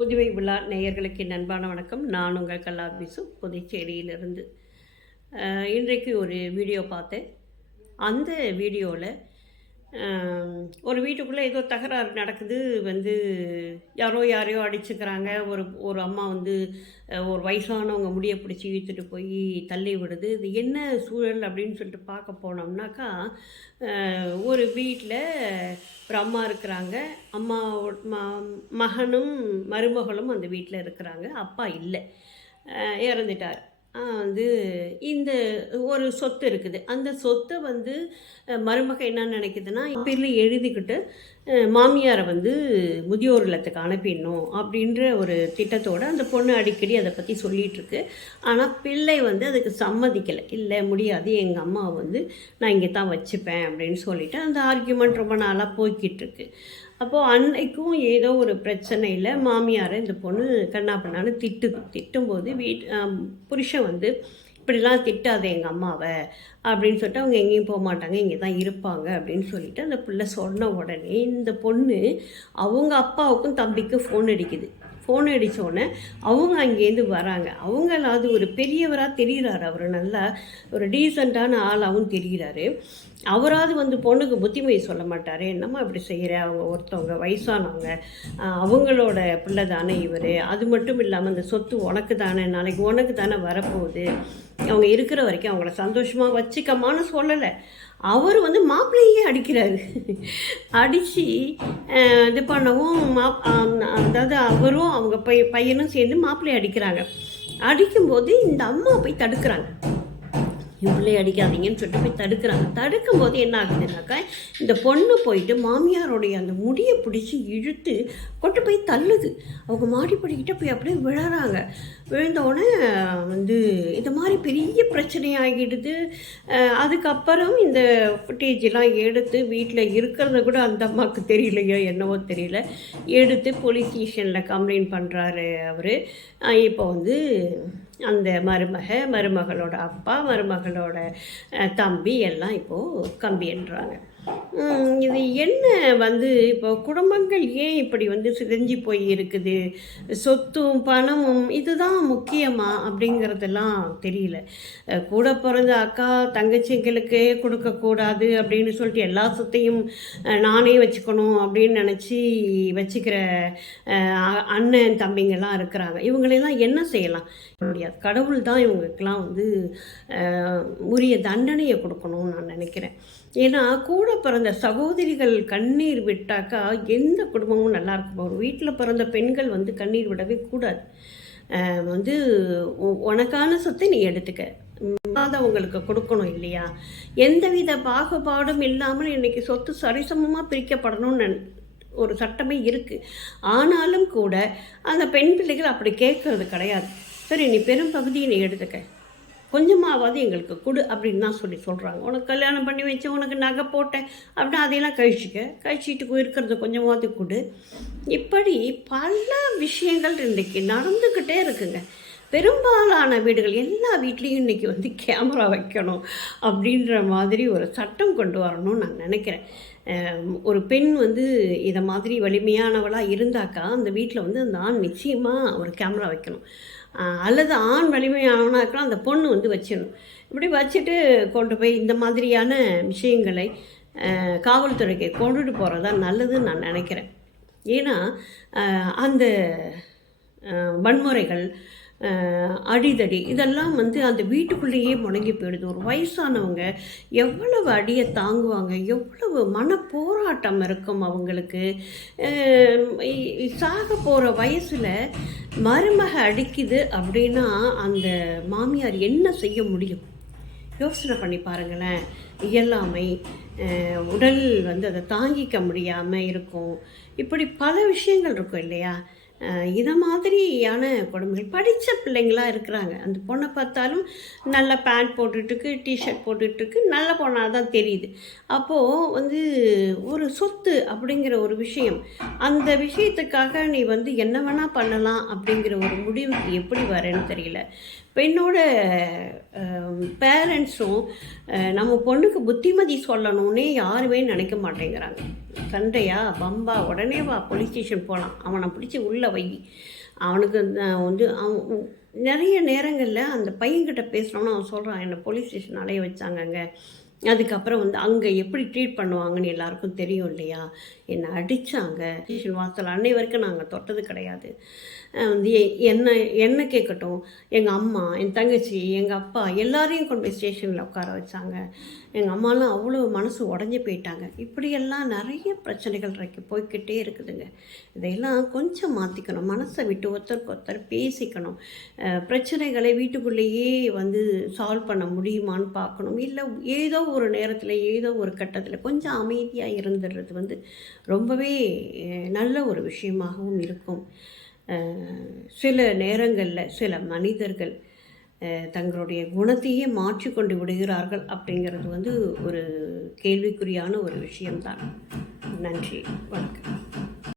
புதுவை விழா நேயர்களுக்கு என் அன்பான வணக்கம். நான் உங்கள் கல்லாபிசு புதுச்சேரியிலிருந்து. இன்றைக்கு ஒரு வீடியோ பார்த்தேன். அந்த வீடியோவில் ஒரு வீட்டுக்குள்ளே ஏதோ தகராறு நடக்குது. யாரையோ அடிச்சுக்கிறாங்க. ஒரு அம்மா ஒரு வயசானவங்க முடியை பிடிச்சி இழுத்துட்டு போய் தள்ளி விடுது. இது என்ன சூழல் அப்படின்னு சொல்லிட்டு பார்க்க போனோம்னாக்கா, ஒரு வீட்டில் ஒரு அம்மா இருக்கிறாங்க. மகனும் மருமகளும் அந்த வீட்டில் இருக்கிறாங்க. அப்பா இல்லை, இறந்துட்டார். இந்த ஒரு சொத்து இருக்குது. அந்த சொத்தை மருமக என்ன நினைக்குதுன்னா, பேரில் எழுதிக்கிட்டு மாமியாரை முதியோர் இல்லத்துக்கு அனுப்பிடணும் அப்படின்ற ஒரு திட்டத்தோடு அந்த பொண்ணு அடிக்கடி அதை பற்றி சொல்லிகிட்ருக்கு. ஆனால் பிள்ளை அதுக்கு சம்மதிக்கலை. இல்லை, முடியாது, எங்கள் அம்மாவை நான் இங்கே தான் வச்சுப்பேன் அப்படின்னு சொல்லிவிட்டு அந்த ஆர்கியூமெண்ட் ரொம்ப நாளாக போய்கிட்டுருக்கு. அப்போது அன்னைக்கும் ஏதோ ஒரு பிரச்சனையில் மாமியாரை இந்த பொண்ணு கண்ணா பண்ணான்னு திட்டும்போது புருஷன் இப்படிலாம் திட்டாத எங்கள் அம்மாவை அப்படின்னு சொல்லிட்டு அவங்க எங்கேயும் போக மாட்டாங்க, இங்கே தான் இருப்பாங்க அப்படின்னு சொல்லிட்டு அந்த பிள்ளை சொன்ன உடனே இந்த பொண்ணு அவங்க அப்பாவுக்கும் தம்பிக்கும் ஃபோன் அடிக்குது. ஃபோன் அடித்தோடனே அவங்க அங்கேருந்து வராங்க. அவங்களாவது ஒரு பெரியவராக தெரிகிறாரு. அவர் நல்லா ஒரு டீசெண்டான ஆளாகவும் தெரிகிறாரு. அவராவது பொண்ணுக்கு புத்திமதி சொல்ல மாட்டார். என்னம்மா இப்படி செய்கிற, அவங்க ஒருத்தவங்க வயசானவங்க, அவங்களோட பிள்ளை தானே இவர், அது மட்டும் இல்லாமல் இந்த சொத்து உனக்கு தானே, நாளைக்கு உனக்கு தானே வரப்போகுது, அவங்க இருக்கிற வரைக்கும் அவங்கள சந்தோஷமாக வச்சுக்கமான்னு சொல்லலை. அவர் மாப்பிள்ளையே அடிக்கிறாரு. அடித்து இது பண்ணவும் அதாவது அவரும் அவங்க பையனும் சேர்ந்து மாப்பிள்ளையை அடிக்கிறாங்க. அடிக்கும்போது இந்த அம்மா போய் தடுக்கிறாங்க. இவ்வளோ அடிக்காதீங்கன்னு சொல்லிட்டு போய் தடுக்கிறாங்க. தடுக்கும்போது என்ன ஆகுதுனாக்கா, இந்த பொண்ணு போயிட்டு மாமியாரோடைய அந்த முடியை பிடிச்சி இழுத்து கொண்டு போய் தள்ளுது. அவங்க மாடிப்படிக்கிட்ட போய் அப்படியே விழறாங்க. விழுந்தோடனே இந்த மாதிரி பெரிய பிரச்சனையாகிடுது. அதுக்கப்புறம் இந்த ஃபுட்டேஜெலாம் எடுத்து வீட்டில் இருக்கிறத கூட அந்த அம்மாவுக்கு தெரியலையோ என்னவோ தெரியல, எடுத்து போலீஸ் ஸ்டேஷனில் கம்ப்ளைண்ட் பண்ணுறாரு அவர். இப்போ அந்த மருமகளோட அப்பா, மருமகளோட தம்பி எல்லாம் இப்போது கம்பின்றாங்க. இது என்ன இப்போ குடும்பங்கள் ஏன் இப்படி சிதைஞ்சு போய் இருக்குது? சொத்தும் பணமும் இதுதான் முக்கியமா அப்படிங்கிறதெல்லாம் தெரியல. கூட பிறந்த அக்கா தங்கச்சிங்களுக்கு கொடுக்கக்கூடாது அப்படின்னு சொல்லிட்டு எல்லா சொத்தையும் நானே வச்சுக்கணும் அப்படின்னு நினச்சி வச்சுக்கிற அண்ணன் தம்பிங்கெல்லாம் இருக்கிறாங்க. இவங்களெல்லாம் என்ன செய்யலாம்? முடியாது. கடவுள் தான் இவங்களுக்கெல்லாம் உரிய தண்டனையை கொடுக்கணும்னு நான் நினைக்கிறேன். ஏன்னா கூட பிறந்த சகோதரிகள் கண்ணீர் விட்டாக்கா எந்த குடும்பமும் நல்லா இருக்கும். ஒரு வீட்டில் பிறந்த பெண்கள் கண்ணீர் விடவே கூடாது. உனக்கான சொத்தை நீ எடுத்துக்க, உங்களுக்கு கொடுக்கணும் இல்லையா? எந்தவித பாகுபாடும் இல்லாமல் இன்றைக்கி சொத்து சரிசமமாக பிரிக்கப்படணும்னு ஒரு சட்டமே இருக்குது. ஆனாலும் கூட அந்த பெண் பிள்ளைகள் அப்படி கேட்கறது கிடையாது. சரி, நீ பெரும் பகுதியை நீ எடுத்துக்க, கொஞ்சமாவது எங்களுக்கு கொடு அப்படின்னு தான் சொல்கிறாங்க. உனக்கு கல்யாணம் பண்ணி வச்சேன், உனக்கு நகை போட்டேன் அப்படின்னா அதையெல்லாம் கழிச்சிட்டு இருக்கிறது கொஞ்சமாவது கொடு. இப்படி பல விஷயங்கள் இன்றைக்கி நடந்துக்கிட்டே இருக்குங்க. பெரும்பாலான வீடுகள், எல்லா வீட்லேயும் இன்றைக்கி கேமரா வைக்கணும் அப்படின்ற மாதிரி ஒரு சட்டம் கொண்டு வரணும்னு நான் நினைக்கிறேன். ஒரு பெண் இதை மாதிரி வலிமையானவளாக இருந்தாக்கா அந்த வீட்டில் அந்த ஆண் நிச்சயமாக ஒரு கேமரா வைக்கணும். அல்லது ஆண் வலிமையானவனாக்கா அந்த பொண்ணு வச்சிடணும். இப்படி வச்சுட்டு கொண்டு போய் இந்த மாதிரியான விஷயங்களை காவல்துறைக்கு கொண்டுட்டு போகிறது தான் நல்லதுன்னு நான் நினைக்கிறேன். ஏன்னா அந்த வன்முறைகள், அடிதடி இதெல்லாம் அந்த வீட்டுக்குள்ளேயே முடங்கி போயிடுது. ஒரு வயசானவங்க எவ்வளவு அடியை தாங்குவாங்க, எவ்வளவு மன போராட்டம் இருக்கும் அவங்களுக்கு. சாக போகிற வயசில் மருமக அடிக்குது அப்படின்னா அந்த மாமியார் என்ன செய்ய முடியும்? யோசனை பண்ணி பாருங்களேன். இயலாமை, உடல் அதை தாங்கிக்க முடியாமல் இருக்கும். இப்படி பல விஷயங்கள் இருக்கும் இல்லையா? இதை மாதிரியான கொடுமைகள். படித்த பிள்ளைங்களாக இருக்கிறாங்க. அந்த பொண்ணை பார்த்தாலும் நல்ல பேண்ட் போட்டுட்ருக்கு, டிஷர்ட் போட்டுட்ருக்கு, நல்ல பொண்ணாக தான் தெரியுது. அப்போது ஒரு சொத்து அப்படிங்கிற ஒரு விஷயம், அந்த விஷயத்துக்காக நீ என்ன வேணால் பண்ணலாம் அப்படிங்கிற ஒரு முடிவுக்கு எப்படி வரேன்னு தெரியல. பெண்ணோட பேரண்ட்ஸும் நம்ம பொண்ணுக்கு புத்திமதி சொல்லணும்னே யாருமே நினைக்க மாட்டேங்கிறாங்க. சண்டையா பம்பா உடனே வா போலீஸ் ஸ்டேஷன் போகலாம், அவனை பிடிச்சி உள்ளே வை. அவனுக்கு வந்து அவன் நிறைய நேரங்களில் அந்த பையன்கிட்ட பேசுகிறோன்னு அவன் சொல்கிறான், என்னை போலீஸ் ஸ்டேஷன் அலைய வச்சாங்கங்க. அதுக்கப்புறம் வந்து அங்கே எப்படி ட்ரீட் பண்ணுவாங்கன்னு எல்லாருக்கும் தெரியும் இல்லையா. என்னை அடித்தாங்க ஸ்டேஷன் வாசல், அன்னை வரைக்கும் நாங்கள் தொட்டது கிடையாது. வந்து என்ன கேட்கட்டும், எங்கள் அம்மா, என் தங்கச்சி, எங்கள் அப்பா எல்லாரையும் கொண்டு போய் ஸ்டேஷனில் உட்கார வச்சாங்க. எங்கள் அம்மாலாம் அவ்வளோ மனசு உடஞ்சி போயிட்டாங்க. இப்படியெல்லாம் நிறைய பிரச்சனைகள் போய்கிட்டே இருக்குதுங்க. இதையெல்லாம் கொஞ்சம் மாற்றிக்கணும், மனசை விட்டு ஒருத்தருக்கு ஒருத்தர் பேசிக்கணும். பிரச்சனைகளை வீட்டுக்குள்ளேயே வந்து சால்வ் பண்ண முடியுமான்னு பார்க்கணும். இல்லை ஏதோ ஒரு நேரத்தில் ஏதோ ஒரு கட்டத்தில் கொஞ்சம் அமைதியாக இருந்துடுறது வந்து ரொம்பவே நல்ல ஒரு விஷயமாகவும் இருக்கும். சில நேரங்களில் சில மனிதர்கள் தங்களுடைய குணத்தையே மாற்றிக்கொண்டு விடுகிறார்கள் அப்படிங்கிறது வந்து ஒரு கேள்விக்குறியான ஒரு விஷயம்தான். நன்றி, வணக்கம்.